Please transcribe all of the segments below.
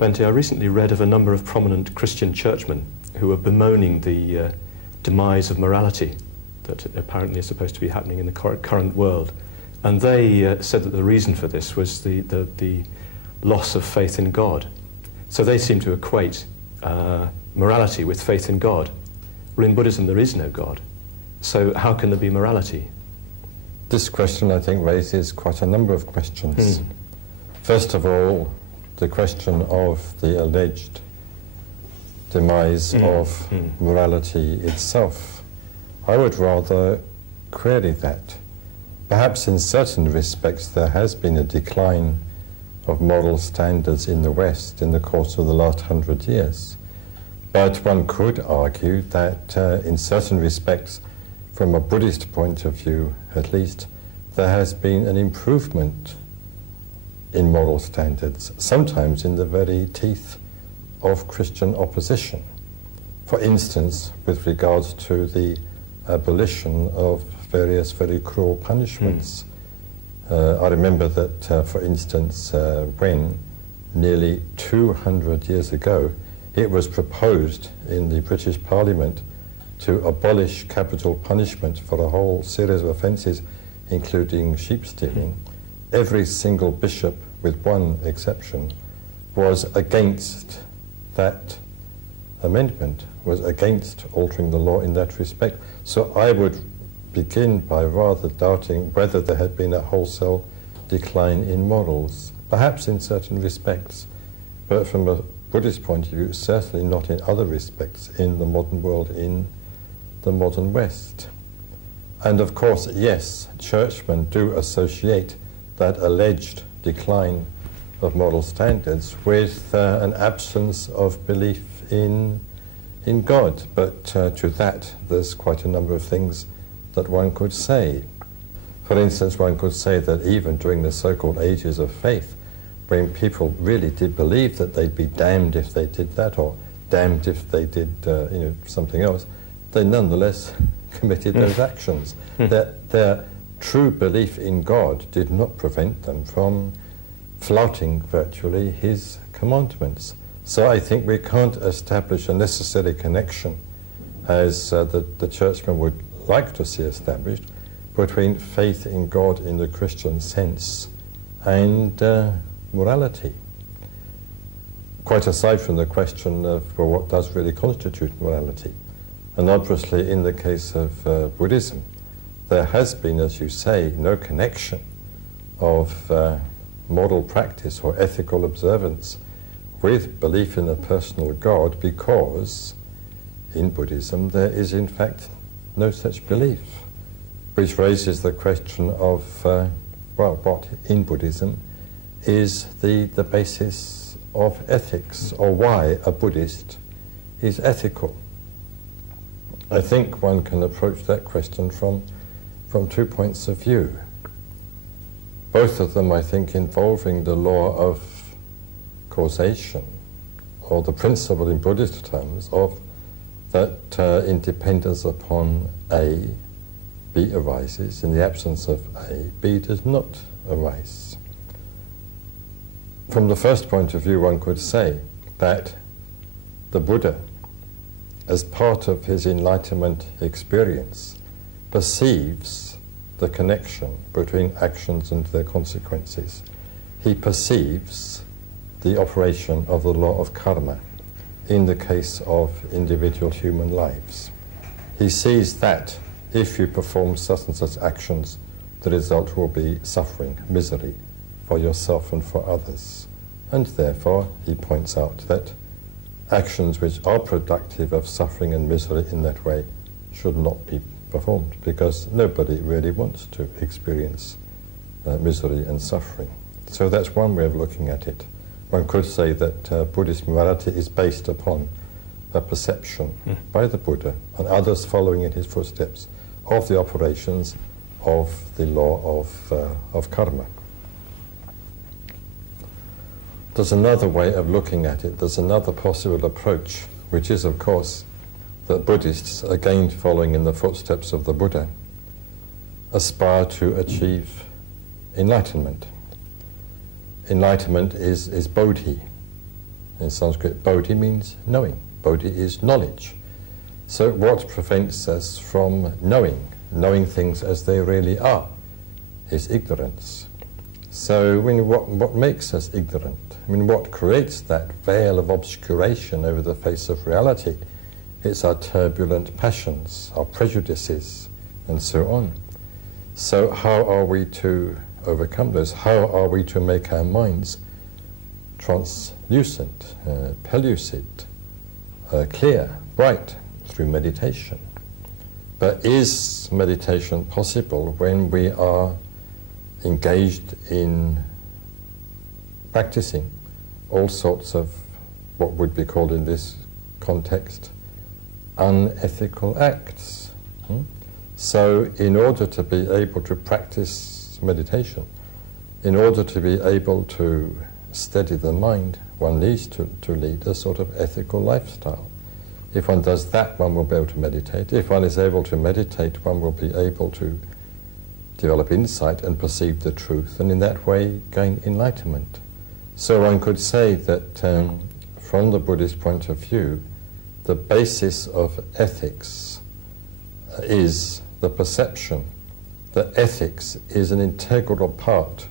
Bente, I recently read of a number of prominent Christian churchmen who were bemoaning the demise of morality that apparently is supposed to be happening in the current world. And they said that the reason for this was the loss of faith in God. So they seem to equate morality with faith in God. Well, in Buddhism there is no God. So how can there be morality? This question, I think, raises quite a number of questions. First of all, the question of the alleged demise of morality itself. I would rather query that. Perhaps in certain respects there has been a decline of moral standards in the West in the course of the last 100 years. But one could argue that in certain respects, from a Buddhist point of view at least, there has been an improvement in moral standards, sometimes in the very teeth of Christian opposition. For instance, with regards to the abolition of various very cruel punishments. I remember that, for instance, when nearly 200 years ago it was proposed in the British Parliament to abolish capital punishment for a whole series of offences, including sheep stealing, every single bishop, with one exception, was against that amendment, was against altering the law in that respect. So I would begin by rather doubting whether there had been a wholesale decline in morals, perhaps in certain respects, but from a Buddhist point of view, certainly not in other respects in the modern world, in the modern West. And of course, yes, churchmen do associate that alleged decline of moral standards with an absence of belief in God. But to that, there's quite a number of things that one could say. For instance, one could say that even during the so-called ages of faith, when people really did believe that they'd be damned if they did that, or damned if they did something else, they nonetheless committed those actions. Their true belief in God did not prevent them from flouting virtually his commandments. So I think we can't establish a necessary connection, as the churchmen would like to see established, between faith in God in the Christian sense and morality. Quite aside from the question of what does really constitute morality. And obviously in the case of Buddhism, there has been, as you say, no connection of moral practice or ethical observance with belief in a personal God, because in Buddhism there is in fact no such belief, which raises the question of what in Buddhism is the basis of ethics, or why a Buddhist is ethical. I think one can approach that question from 2 points of view. Both of them, I think, involving the law of causation, or the principle in Buddhist terms of that independence upon A, B arises. In the absence of A, B does not arise. From the first point of view, one could say that the Buddha, as part of his enlightenment experience, perceives the connection between actions and their consequences. He perceives the operation of the law of karma in the case of individual human lives. He sees that if you perform such and such actions, the result will be suffering, misery for yourself and for others. And therefore, he points out that actions which are productive of suffering and misery in that way should not be performed, because nobody really wants to experience misery and suffering. So that's one way of looking at it. One could say that Buddhist morality is based upon a perception by the Buddha and others following in his footsteps of the operations of the law of karma. There's another way of looking at it. There's another possible approach, which is, of course, that Buddhists, again following in the footsteps of the Buddha, aspire to achieve enlightenment. Enlightenment is bodhi, In Sanskrit, bodhi means knowing. Bodhi is knowledge. So what prevents us from knowing things as they really are, is ignorance. So what makes us ignorant? I mean, what creates that veil of obscuration over the face of reality? It's our turbulent passions, our prejudices, and so on. So how are we to overcome those? How are we to make our minds translucent, pellucid, clear, bright, through meditation? But is meditation possible when we are engaged in practicing all sorts of what would be called in this context unethical acts? So in order to be able to practice meditation, in order to be able to steady the mind, one needs to lead a sort of ethical lifestyle. If one does that, one will be able to meditate. If one is able to meditate, one will be able to develop insight and perceive the truth, and in that way gain enlightenment. So one could say that from the Buddhist point of view, the basis of ethics is the perception that ethics is an integral part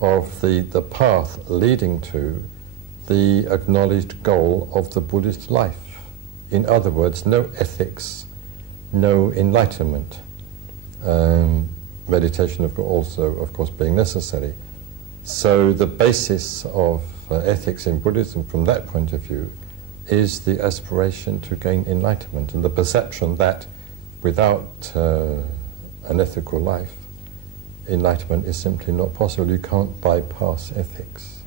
of the path leading to the acknowledged goal of the Buddhist life. In other words, no ethics, no enlightenment. Meditation of course being necessary. So the basis of ethics in Buddhism from that point of view is the aspiration to gain enlightenment and the perception that without an ethical life, enlightenment is simply not possible. You can't bypass ethics.